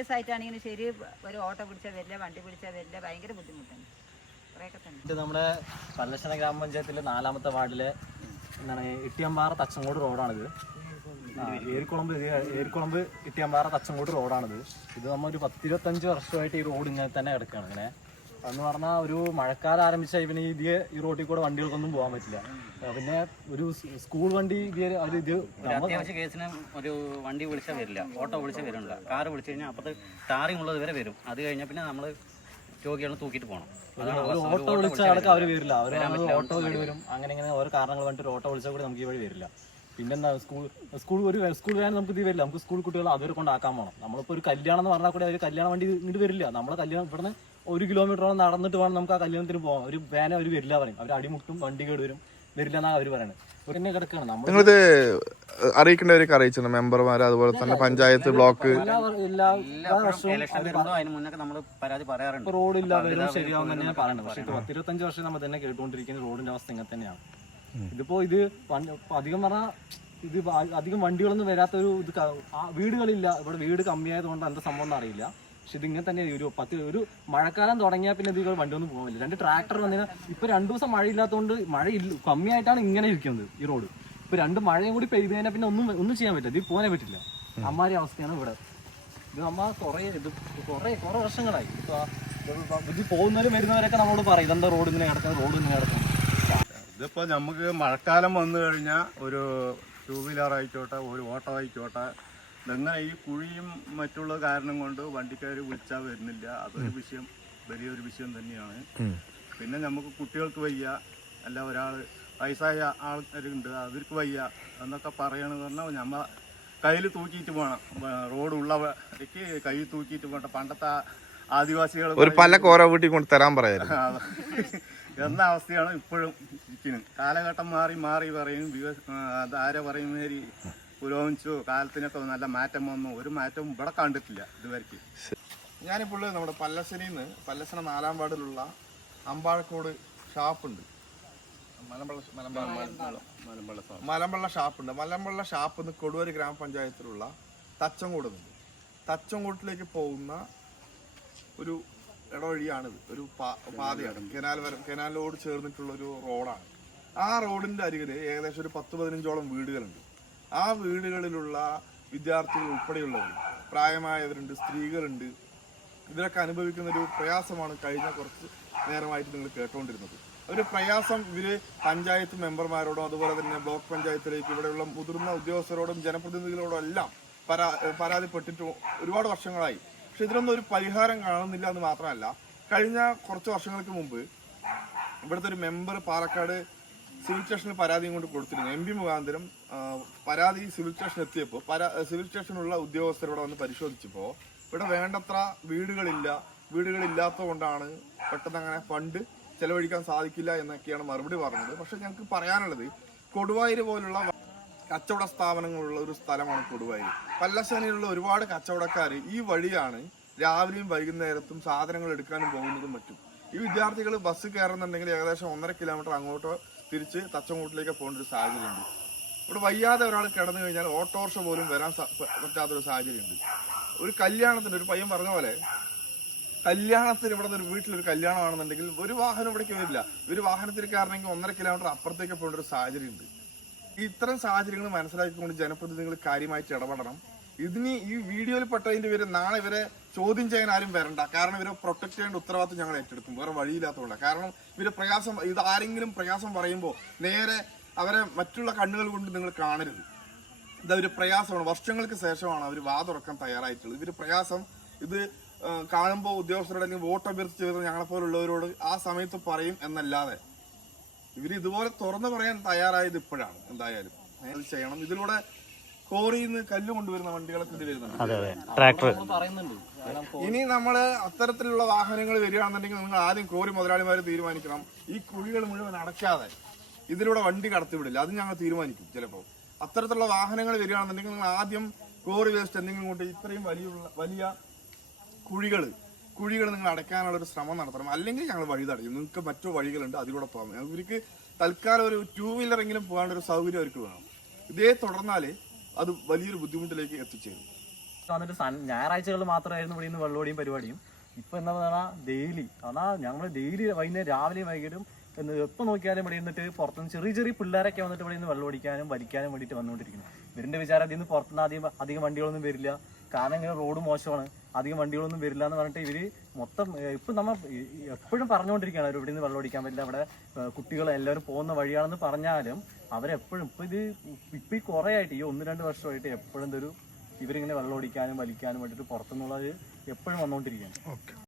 കേസായിട്ടാണെങ്കിലും ശരി ഒരു ഓട്ടോ പിടിച്ചാൽ വരില്ല വണ്ടി പിടിച്ചാൽ വരില്ല ഭയങ്കര ബുദ്ധിമുട്ടാണ്. ഇത് നമ്മുടെ പല്ലശ്ശന ഗ്രാമപഞ്ചായത്തിലെ നാലാമത്തെ വാർഡിലെ എന്താണ് ഇട്ടിയമ്പാറ തച്ചങ്കോട് റോഡാണിത്. ഏരിക്കുളമ്പ് ഏരിക്കുളമ്പ് ഇട്ടിയമ്പാറ തച്ചങ്കോട് റോഡാണിത്. ഇത് നമ്മൾ ഒരു പത്തിരുപത്തഞ്ച് വർഷമായിട്ട് ഈ റോഡ് ഇങ്ങനെ തന്നെ കിടക്കുകയാണ്. ഇങ്ങനെ എന്ന് പറഞ്ഞാൽ ഒരു മഴക്കാലം ആരംഭിച്ച ഇവന് ഇത് ഈ റോട്ടിൽ കൂടെ വണ്ടികൾക്കൊന്നും പോകാൻ പറ്റില്ല. പിന്നെ ഒരു സ്കൂൾ വണ്ടി ഇത് അത് ഇത് അത്യാവശ്യ കേസിന് ഒരു വണ്ടി വിളിച്ചാൽ വരില്ല. ഓട്ടോ വിളിച്ചാൽ വരില്ല. കാർ വിളിച്ചു കഴിഞ്ഞാൽ അപ്പുറത്ത് ടാറിങ് ഉള്ളത് വരെ വരും. അത് കഴിഞ്ഞാൽ പിന്നെ നമ്മൾ രോഗികളെ തൂക്കിയിട്ട് പോകണം ഓട്ടോ വിളിച്ച ആൾക്ക് അവർ വരില്ല. അവർ ഓട്ടോ കേട് വരും. അങ്ങനെ ഇങ്ങനെ ഓരോ കാരണങ്ങൾ വേണ്ടി ഒരു ഓട്ടോ വിളിച്ചാൽ കൂടി നമുക്ക് ഈ വഴി വരില്ല. പിന്നെന്താ സ്കൂൾ സ്കൂൾ ഒരു സ്കൂൾ വേണം നമുക്ക് ഇത് വരില്ല. നമുക്ക് സ്കൂൾ കുട്ടികൾ അതുവരെ കൊണ്ടാക്കാൻ പോകണം നമ്മളിപ്പോൾ ഒരു കല്യാണം എന്ന് പറഞ്ഞാൽ കൂടി അവർ കല്യാണ വണ്ടി ഇങ്ങോട്ട് വരില്ല. നമ്മളെ കല്യാണം ഇവിടുന്ന് ഒരു കിലോമീറ്ററോളം നടന്നിട്ട് വേണം നമുക്ക് ആ കല്യാണത്തിന് പോകാം ഒരു വേന അവർ വരില്ല പറയും. അവർ അടിമുട്ടും വണ്ടി കേട് വരും വരില്ല എന്നാണ് അവർ പറയുന്നത് ഇവർ തന്നെ കിടക്കുകയാണ് നമ്മൾ നിങ്ങളിത് അറിയിക്കേണ്ടവരൊക്കെ അറിയിച്ചിട്ടുണ്ട്. മെമ്പർമാർ അതുപോലെ തന്നെ പഞ്ചായത്ത് ബ്ലോക്ക്. എല്ലാ എല്ലാ എല്ലാ എപ്പോഴും വർഷവും ഇലക്ഷൻ വരുന്നോ അതിന് മുന്നേ നമ്മൾ പരാതി പറയാറുണ്ട്. റോഡില്ല വരും ശരിയാവും തന്നെയാണ് പറയുന്നത് പക്ഷേ ഇത് പത്തിരുപത്തഞ്ച് വർഷം നമ്മൾ തന്നെ കേട്ടുകൊണ്ടിരിക്കുന്ന റോഡിന്റെ അവസ്ഥ ഇങ്ങനെ തന്നെയാണ്. ഇതിപ്പോ ഇത് പണ്ട് ഇപ്പൊ അധികം പറഞ്ഞാൽ ഇത് വ- അധികം വണ്ടികളൊന്നും വരാത്ത ഒരു ഇത് ക- ആ വീടുകളില്ല. ഇവിടെ വീട് കമ്മിയായതുകൊണ്ട് എന്താ സംഭവം എന്ന് അറിയില്ല. പക്ഷെ ഇത് ഇങ്ങനെ തന്നെ ഒരു പത്ത് ഒരു മഴക്കാലം തുടങ്ങിയാൽ പിന്നെ ഇത് വണ്ടി ഒന്നും പോകില്ല രണ്ട് ട്രാക്ടർ വന്നാൽ ഇപ്പൊ രണ്ടു ദിവസം മഴ ഇല്ലാത്തതുകൊണ്ട് മഴ ഇല്ല കമ്മിയായിട്ടാണ് ഇങ്ങനെ ഇരിക്കുന്നത് ഈ റോഡ് ഇപ്പൊ രണ്ട് മഴയും കൂടി പെയ്തു കഴിഞ്ഞാൽ പിന്നെ ഒന്നും ഒന്നും ചെയ്യാൻ പറ്റില്ല ഇത് പോകാനേ പറ്റില്ല. അമ്മാരി അവസ്ഥയാണ് ഇവിടെ. ഇത് നമ്മ കുറേ ഇത് കുറേ കുറേ വർഷങ്ങളായി. ഇപ്പൊ ഇത് പോകുന്നവരും വരുന്നവരൊക്കെ നമ്മളോട് പറയും ഇതെന്താ റോഡ് ഇങ്ങനെ കിടക്കുന്നത്? റോഡ് ഇങ്ങനെ കിടക്കുന്നത്? ഇതിപ്പോൾ നമുക്ക് മഴക്കാലം വന്നു കഴിഞ്ഞാൽ ഒരു ടൂ വീലർ ആയിക്കോട്ടെ ഒരു ഓട്ടോ ആയിക്കോട്ടെ ഇതെങ്ങനെ ഈ കുഴിയും മറ്റുള്ള കാരണം കൊണ്ട് വണ്ടിക്കാർ വിളിച്ചാൽ വരുന്നില്ല. അതൊരു വിഷയം വലിയൊരു വിഷയം തന്നെയാണ്. പിന്നെ നമുക്ക് കുട്ടികൾക്ക് വയ്യ അല്ല ഒരാൾ വയസ്സായ ആൾക്കാരുണ്ട് അവർക്ക് വയ്യ എന്നൊക്കെ പറയണമെന്ന് പറഞ്ഞാൽ നമ്മ കയ്യിൽ തൂക്കിയിട്ട് പോകണം റോഡ് ഉള്ളവരേക്ക് കയ്യിൽ തൂക്കിയിട്ട് പോകട്ടെ പണ്ടത്തെ ആദിവാസികൾ ഒരു പല കോര വീട്ടിൽ കൊണ്ട് തരാൻ പറയായിരുന്നു. എന്ന അവസ്ഥയാണ് ഇപ്പോഴും ഇരിക്കുന്നത് കാലഘട്ടം മാറി മാറി പറയും അത് ആരെ പറയും മാതിരി പുരോഗമിച്ചു. കാലത്തിനൊക്കെ നല്ല മാറ്റം വന്നു. ഒരു മാറ്റവും ഇവിടെ കണ്ടിട്ടില്ല ഇതുവരെയ്ക്ക് ഞാനിപ്പോൾ നമ്മുടെ പല്ലശ്ശനിന്ന് പല്ലശ്ശന നാലാം വാർഡിലുള്ള അമ്പാഴക്കോട് ഷാപ്പുണ്ട്. മലമ്പള്ള മലമ്പള്ള മലമ്പള്ള ഷാപ്പുണ്ട്. മലമ്പള്ള ഷാപ്പ് നിന്ന് കൊടുവരി ഗ്രാമപഞ്ചായത്തിലുള്ള തച്ചങ്കോട് നിന്ന് തച്ചങ്കോട്ടിലേക്ക് പോകുന്ന ഒരു ഇടവഴിയാണിത്. ഒരു പാ- പാതയാണ്. കനാൽ വര കനാലിനോട് ചേർന്നിട്ടുള്ള ഒരു റോഡാണ്. ആ റോഡിന്റെ അരികിൽ ഏകദേശം ഒരു പത്ത് പതിനഞ്ചോളം വീടുകളുണ്ട്. ആ വീടുകളിലുള്ള വിദ്യാർത്ഥികൾ ഉൾപ്പെടെയുള്ളവർ പ്രായമായവരുണ്ട് സ്ത്രീകളുണ്ട് ഇവരൊക്കെ അനുഭവിക്കുന്ന ഒരു പ്രയാസമാണ് കഴിഞ്ഞ കുറച്ച് നേരമായിട്ട് നിങ്ങൾ കേട്ടുകൊണ്ടിരുന്നത് ഒരു പ്രയാസം ഇവർ പഞ്ചായത്ത് മെമ്പർമാരോടും അതുപോലെ തന്നെ ബ്ലോക്ക് പഞ്ചായത്തിലേക്ക് ഇവിടെയുള്ള മുതിർന്ന ഉദ്യോഗസ്ഥരോടും ജനപ്രതിനിധികളോടും എല്ലാം പരാ പരാതിപ്പെട്ടിട്ട് ഒരുപാട് വർഷങ്ങളായി. പക്ഷെ ഇതിനൊന്നും ഒരു പരിഹാരം കാണുന്നില്ല എന്ന് മാത്രമല്ല കഴിഞ്ഞ കുറച്ച് വർഷങ്ങൾക്ക് മുമ്പ് ഇവിടുത്തെ ഒരു മെമ്പർ പാലക്കാട് സിവിൽ സ്റ്റേഷനിൽ പരാതിയും കൊണ്ട് കൊടുത്തിരുന്നു. എം പി മുഖാന്തരം പരാതി സിവിൽ സ്റ്റേഷൻ എത്തിയപ്പോൾ സിവിൽ സ്റ്റേഷനിലുള്ള ഉദ്യോഗസ്ഥർ ഇവിടെ വന്ന് പരിശോധിച്ചപ്പോൾ ഇവിടെ വേണ്ടത്ര വീടുകളില്ല വീടുകളില്ലാത്തത് കൊണ്ടാണ് പെട്ടെന്ന് അങ്ങനെ ഫണ്ട് ചെലവഴിക്കാൻ സാധിക്കില്ല എന്നൊക്കെയാണ് മറുപടി പറഞ്ഞത്. പക്ഷെ ഞങ്ങൾക്ക് പറയാനുള്ളത് കൊടുവായൂർ പോലുള്ള കച്ചവട സ്ഥാപനങ്ങളുള്ള ഒരു സ്ഥലമാണ് കൊടുവായൂർ പല്ലശ്ശേനിയിലുള്ള ഒരുപാട് കച്ചവടക്കാർ ഈ വഴിയാണ് രാവിലെയും വൈകുന്നേരത്തും സാധനങ്ങൾ എടുക്കാനും പോകുന്നതും മറ്റും. ഈ വിദ്യാർത്ഥികൾ ബസ് കയറുന്നുണ്ടെങ്കിൽ ഏകദേശം ഒന്നര കിലോമീറ്റർ അങ്ങോട്ടോ തിരിച്ച് തച്ചമൂട്ടിലേക്ക് പോകേണ്ട ഒരു സാഹചര്യമുണ്ട്. ഇവിടെ വയ്യാതെ ഒരാൾ കിടന്നു കഴിഞ്ഞാൽ ഓട്ടോറിക്ഷ പോലും വരാൻ പറ്റാത്തൊരു സാഹചര്യമുണ്ട്. ഒരു കല്യാണത്തിന് ഒരു പയ്യൻ പറഞ്ഞ പോലെ കല്യാണത്തിന് ഇവിടെ ഒരു വീട്ടിലൊരു കല്യാണമാണെന്നുണ്ടെങ്കിൽ ഒരു വാഹനം ഇവിടേക്ക് വരില്ല. ഒരു വാഹനത്തിൽ കാരണമെങ്കിൽ ഒന്നര കിലോമീറ്റർ അപ്പുറത്തേക്ക് പോകേണ്ട ഒരു സാഹചര്യമുണ്ട്. ഇത്തരം സാഹചര്യങ്ങൾ മനസ്സിലാക്കിക്കൊണ്ട് ജനപ്രതിനിധികൾ കാര്യമായിട്ട് ഇടപെടണം. ഇതിന് ഈ വീഡിയോയിൽ പെട്ടതിന്റെ പേര് നാളെ ഇവരെ ചോദ്യം ചെയ്യാൻ ആരും വരണ്ട. കാരണം ഇവരെ പ്രൊട്ടക്ട് ചെയ്യേണ്ട ഉത്തരവാദിത്വം ഞങ്ങൾ ഏറ്റെടുക്കും. വേറെ വഴിയില്ലാത്തതുകൊണ്ട്. കാരണം ഇവർ പ്രയാസം ഇത് ആരെങ്കിലും പ്രയാസം പറയുമ്പോൾ നേരെ അവരെ മറ്റുള്ള കണ്ണുകൾ കൊണ്ട് നിങ്ങൾ കാണരുത്. ഇത് ഒരു പ്രയാസമാണ്. വർഷങ്ങൾക്ക് ശേഷമാണ് അവർ വാതുറക്കാൻ തയ്യാറായിട്ടുള്ളത്. ഇവർ പ്രയാസം ഇത് കാണുമ്പോൾ ഉദ്യോഗസ്ഥരോട് അല്ലെങ്കിൽ വോട്ട് അഭ്യർത്ഥിച്ച് വരുന്ന ഞങ്ങളെപ്പോലുള്ളവരോട് ആ സമയത്ത് പറയും എന്നല്ലാതെ ഇവർ ഇതുപോലെ തുറന്നു പറയാൻ തയ്യാറായത് ഇപ്പോഴാണ് എന്തായാലും. ചെയ്യണം. ഇതിലൂടെ കോറിയിൽ നിന്ന് കല്ല് കൊണ്ടുവരുന്ന വണ്ടികളൊക്കെ ഇത് വരുന്നുണ്ട്. നമ്മൾ പറയുന്നുണ്ട്. കാരണം ഇനി നമ്മൾ അത്തരത്തിലുള്ള വാഹനങ്ങൾ വരികയാണെന്നുണ്ടെങ്കിൽ നിങ്ങൾ ആദ്യം കോറി മുതലാളിമാർ തീരുമാനിക്കണം. ഈ കുഴികൾ മുഴുവൻ അടയ്ക്കാതെ ഇതിലൂടെ വണ്ടി കടത്തിവിടില്ല. അത് ഞങ്ങൾ തീരുമാനിക്കും ചിലപ്പോൾ അത്തരത്തിലുള്ള വാഹനങ്ങൾ വരികയാണെന്നുണ്ടെങ്കിൽ നിങ്ങൾ ആദ്യം കോറി വേസ്റ്റ് എന്തെങ്കിലും കൊണ്ട് ഇത്രയും വലിയ വലിയ കുഴികൾ കുഴികൾ നിങ്ങൾ അടയ്ക്കാനുള്ള ഒരു ശ്രമം നടത്തണം. അല്ലെങ്കിൽ ഞങ്ങൾ വഴി തടയും. നിങ്ങൾക്ക് മറ്റു വഴികളുണ്ട് അതിലൂടെ പോകാം. ഇവർക്ക് തൽക്കാലം ഒരു ടൂ വീലറെങ്കിലും പോകാനുള്ള ഒരു സൗകര്യം അവർക്ക് വേണം. ഇതേ തുടർന്നാൽ അത് വലിയൊരു ബുദ്ധിമുട്ടിലേക്ക് എത്തിച്ചേരും. വന്നിട്ട് ഞായറാഴ്ചകളിൽ മാത്രമായിരുന്നു ഇവിടെ നിന്ന് വെള്ളോടിയും പരിപാടിയും. ഇപ്പൊ എന്താ പറഞ്ഞാൽ ഡെയിലി അതാ ഞങ്ങൾ ഡെയിലി വൈകുന്നേരം രാവിലെയും വൈകിട്ടും എന്ന് എപ്പോൾ നോക്കിയാലും ഇവിടെ നിന്നിട്ട് പുറത്തുനിന്ന് ചെറിയ ചെറിയ പിള്ളേരൊക്കെ വന്നിട്ട് ഇവിടെ നിന്ന് വെള്ളം ഓടിക്കാനും വലിക്കാനും വേണ്ടിയിട്ട് വന്നുകൊണ്ടിരിക്കുന്നു. ഇവരുടെ വിചാരം അതിൽ നിന്ന് പുറത്തുനിന്ന് അധികം അധികം വണ്ടികളൊന്നും വരില്ല. കാരണം ഇങ്ങനെ റോഡ് മോശമാണ്. അധികം വണ്ടികളൊന്നും വരില്ല എന്ന് പറഞ്ഞിട്ട് ഇവർ മൊത്തം ഇപ്പം നമ്മൾ എപ്പോഴും പറഞ്ഞുകൊണ്ടിരിക്കുകയാണ് അവർ ഇവിടെ നിന്ന് വെള്ളം പറ്റില്ല. അവിടെ കുട്ടികൾ എല്ലാവരും പോകുന്ന വഴിയാണെന്ന് പറഞ്ഞാലും അവരെപ്പോഴും ഇപ്പൊ ഇത് ഇപ്പൊ ഈ കുറേ ആയിട്ട് ഈ ഒന്ന് രണ്ട് വർഷമായിട്ട് എപ്പോഴും ഇവരിങ്ങനെ വെള്ളം ഓടിക്കാനും വലിക്കാനും വേണ്ടിയിട്ട് പുറത്തുനിന്നുള്ളത് എപ്പോഴും വന്നുകൊണ്ടിരിക്കുകയാണ്